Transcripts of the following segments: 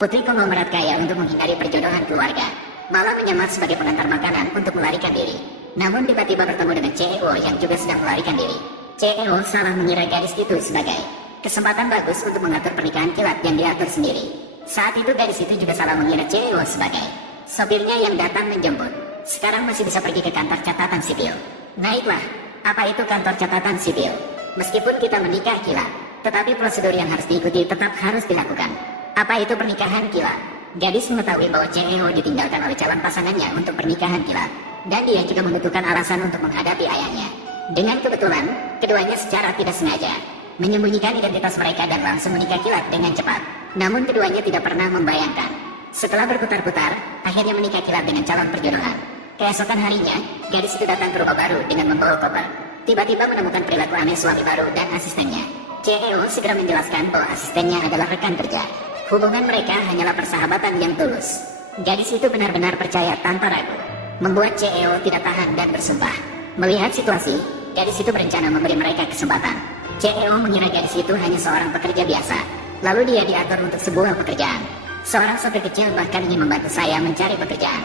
Putri konglomerat kaya untuk menghindari perjodohan keluarga, malah menyamar sebagai pengantar makanan untuk melarikan diri. Namun tiba-tiba bertemu dengan CEO yang juga sedang melarikan diri. CEO salah mengira gadis itu sebagai kesempatan bagus untuk mengatur pernikahan kilat yang diatur sendiri. Saat itu gadis itu juga salah mengira CEO sebagai sopirnya yang datang menjemput. Sekarang masih bisa pergi ke kantor catatan sipil. Naiklah, apa itu kantor catatan sipil? Meskipun kita menikah kilat, tetapi prosedur yang harus diikuti tetap harus dilakukan. Apa itu pernikahan kilat? Gadis mengetahui bahwa CEO ditinggalkan oleh calon pasangannya untuk pernikahan kilat, dan dia juga membutuhkan alasan untuk menghadapi ayahnya. Dengan kebetulan, keduanya secara tidak sengaja menyembunyikan identitas mereka dan langsung menikah kilat dengan cepat. Namun keduanya tidak pernah membayangkan. Setelah berputar-putar, akhirnya menikah kilat dengan calon perjodohan. Keesokan harinya, gadis itu datang ke rumah baru dengan membawa koper. Tiba-tiba menemukan perilaku aneh suami baru dan asistennya. CEO segera menjelaskan bahwa asistennya adalah rekan kerja. Hubungan mereka hanyalah persahabatan yang tulus. Gadis itu benar-benar percaya tanpa ragu, membuat CEO tidak tahan dan bersumpah. Melihat situasi, gadis itu berencana memberi mereka kesempatan. CEO mengira gadis itu hanya seorang pekerja biasa, lalu dia diatur untuk sebuah pekerjaan. Seorang sopir kecil bahkan ingin membantu saya mencari pekerjaan.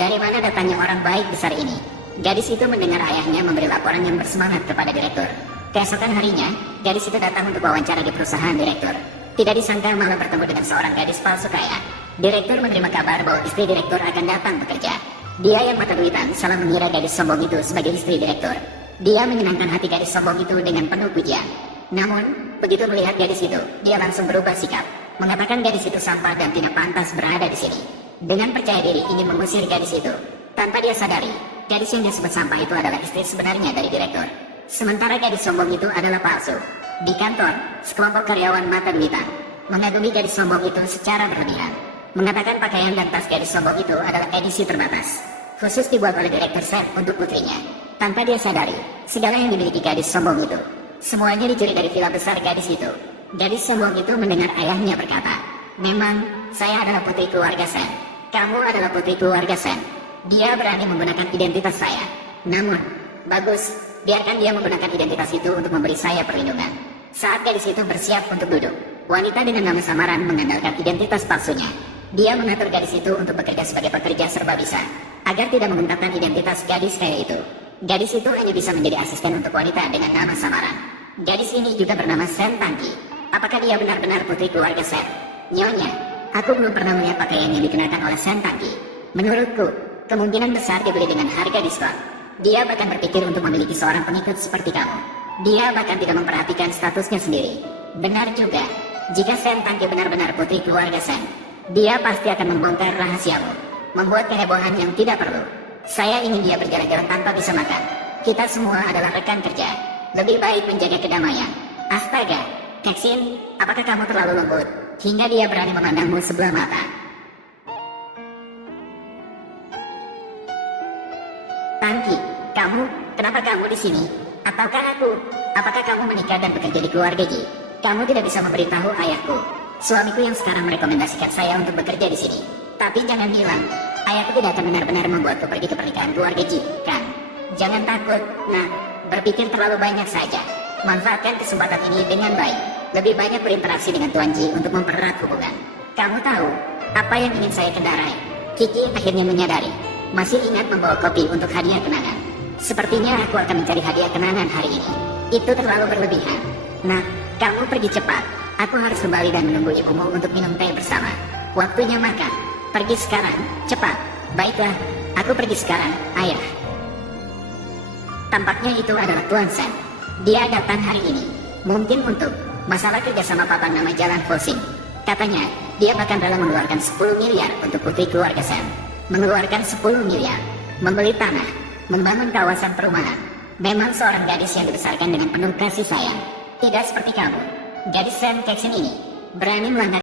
Dari mana datangnya orang baik besar ini? Gadis itu mendengar ayahnya memberi laporan yang bersemangat kepada direktur. Keesokan harinya, gadis itu datang untuk wawancara di perusahaan direktur. Tidak disangka malah bertemu dengan seorang gadis palsu kaya. Direktur menerima kabar bahwa istri direktur akan datang bekerja. Dia yang mata duitan salah mengira gadis sombong itu sebagai istri direktur. Dia menyenangkan hati gadis sombong itu dengan penuh pujian. Namun, begitu melihat gadis itu, dia langsung berubah sikap, mengatakan gadis itu sampah dan tidak pantas berada di sini. Dengan percaya diri ingin mengusir gadis itu. Tanpa dia sadari, gadis yang disebut sampah itu adalah istri sebenarnya dari direktur. Sementara gadis sombong itu adalah palsu. Di kantor, sekelompok karyawan mata duitan mengagumi gadis sombong itu secara berlebihan, mengatakan pakaian dan tas gadis sombong itu adalah edisi terbatas, khusus dibuat oleh direktur chef untuk putrinya. Tanpa dia sadari, segala yang dimiliki gadis sombong itu, semuanya dicuri dari villa besar gadis itu. Gadis sombong itu mendengar ayahnya berkata, "Memang, saya adalah putri keluarga Sen. Kamu adalah putri keluarga Sen." Dia berani menggunakan identitas saya. Namun, bagus, biarkan dia menggunakan identitas itu untuk memberi saya perlindungan. Saat gadis itu bersiap untuk duduk, wanita dengan nama samaran mengandalkan identitas palsunya. Dia mengatur gadis itu untuk bekerja sebagai pekerja serba bisa, agar tidak mengungkapkan identitas gadis kaya itu. Gadis itu hanya bisa menjadi asisten untuk wanita dengan nama samaran. Gadis ini juga bernama Sen Tangki. Apakah dia benar-benar putri keluarga Sen? Nyonya, aku belum pernah melihat pakaian yang dikenakan oleh Sen Tangki. Menurutku, kemungkinan besar dibeli dengan harga diskon. Dia bahkan berpikir untuk memiliki seorang pengikut seperti kamu. Dia bahkan tidak memperhatikan statusnya sendiri. Benar juga, jika Sen Tangki benar-benar putri keluarga Sen, dia pasti akan membongkar rahasiamu, membuat kehebohan yang tidak perlu. Saya ingin dia berjalan-jalan tanpa bisa makan. Kita semua adalah rekan kerja. Lebih baik menjaga kedamaian. Astaga, Keksin, apakah kamu terlalu lembut hingga dia berani memandangmu sebelah mata? Tangki, kenapa kamu di sini? Ataukah aku? Apakah kamu menikah dan bekerja di keluarga Ji? Kamu tidak bisa memberitahu ayahku, suamiku yang sekarang merekomendasikan saya untuk bekerja di sini. Tapi jangan bilang, ayahku tidak akan benar-benar membuatku pergi ke pernikahan keluarga Ji, kan? Jangan takut, nah, berpikir terlalu banyak saja. Manfaatkan kesempatan ini dengan baik. Lebih banyak berinteraksi dengan Tuan Ji untuk mempererat hubungan. Kamu tahu, apa yang ingin saya kendarai? Kiki akhirnya menyadari, masih ingat membawa kopi untuk hadiah kenangan. Sepertinya aku akan mencari hadiah kenangan hari ini. Itu terlalu berlebihan. Nah, kamu pergi cepat. Aku harus kembali dan menunggu ibumu untuk minum teh bersama. Waktunya makan. Pergi sekarang, cepat. Baiklah, aku pergi sekarang, ayah. Tampaknya itu adalah Tuan Sen. Dia datang hari ini, mungkin untuk masalah kerjasama papan nama Jalan Fosing. Katanya, dia bahkan rela mengeluarkan 10 miliar untuk putri keluarga Sen. Mengeluarkan 10 miliar, membeli tanah, membangun kawasan perumahan. Memang seorang gadis yang dibesarkan dengan penuh kasih sayang. Tidak seperti kamu. Gadis Sen Keksin ini berani melanggar